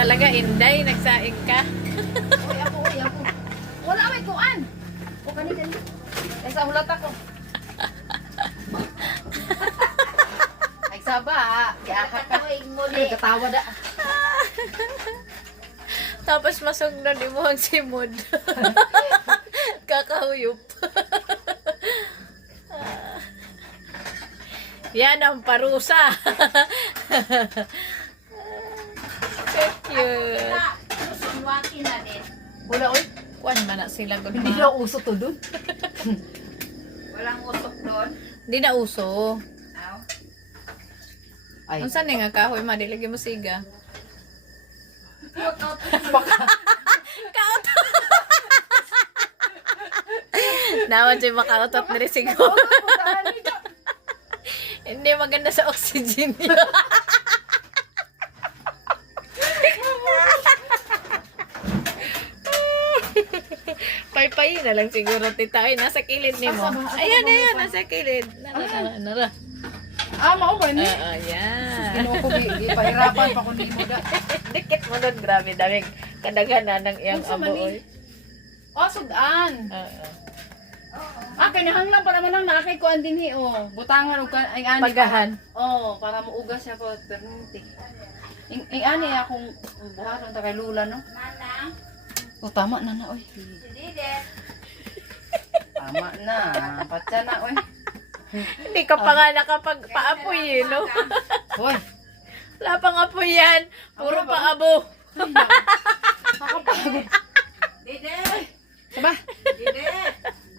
talaga, Inday. Nagsaing ka. Uy, ako. Wala may kuan. O kanina. Ay sa ulat ako. Ay saba, giakak ka. Ay katawa da. Tapos masugno ni mo ang simod. Kakahuyop. Yan ang parusa. So cute. Sunwaki na din. Wala, oy. Kuan man na sila. Hindi na uso to dun. Walang usok doon. Hindi na uso. Aw. Ay. Ang saan nga kahoy, madilagi mo siga. Kautot! Nawan siya makautot na rin siguro. Hindi maganda sa oxygen yun. Pay-pay na lang siguro tita. Ay, nasa kilid ni mo. Ayan, nasa kilid. Nara. Mao ba ni? Ayan. Ginawa ko pahirapan pa ko nimo da. Dikit mo nun, grabe. Daming kadaghanan ng iyang Unsa man aboy. Sudan. Oo. Kinahanglan para man ang nakakikuan din butangan og ay ani. Pagahan. Para muugas siya po permanente. Ing ani akong buhaton ta kay Lula no. Nana. Tama na oy. Dide. Tama na. Patya na oy. Hindi ka pa nga nakapag-paapoy no? Hoy. Wala pang apoy yan. Puro paabo. Nakapagod. Dide. Saba. Dide.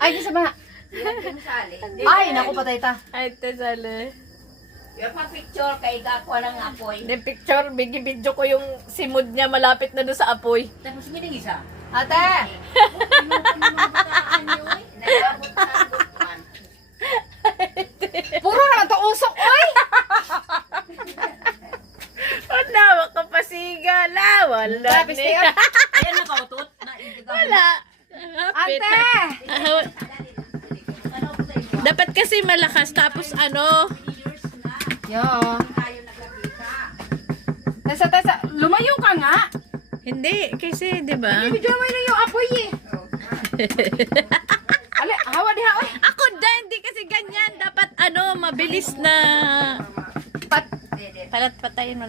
Ay, di saba. Dide sali. Ay, naku patay ta. Ay, tesale. Yung pa picture kay gako ng apoy. Hindi picture, bigi-video ko yung simod niya malapit na doon sa apoy. Tapos mining isa. Ate. Nagabot sa bukan. Puro naman to usok oy. Wala ka pa siga. Wala. Tapos ni. tayo. Ayan nakautot. Wala. Ate. Dapat kasi malakas tapos ano. Yo. Tayo nagkakita. Tesa, lumayo ka nga. Hindi, kasi, di ba? Video mo na yung apoy eh. Ale, hawa diha oy. Ako din, hindi kasi ganyan. Dapat, ano, mabilis na. Pat. Dide. Palat patayin mo.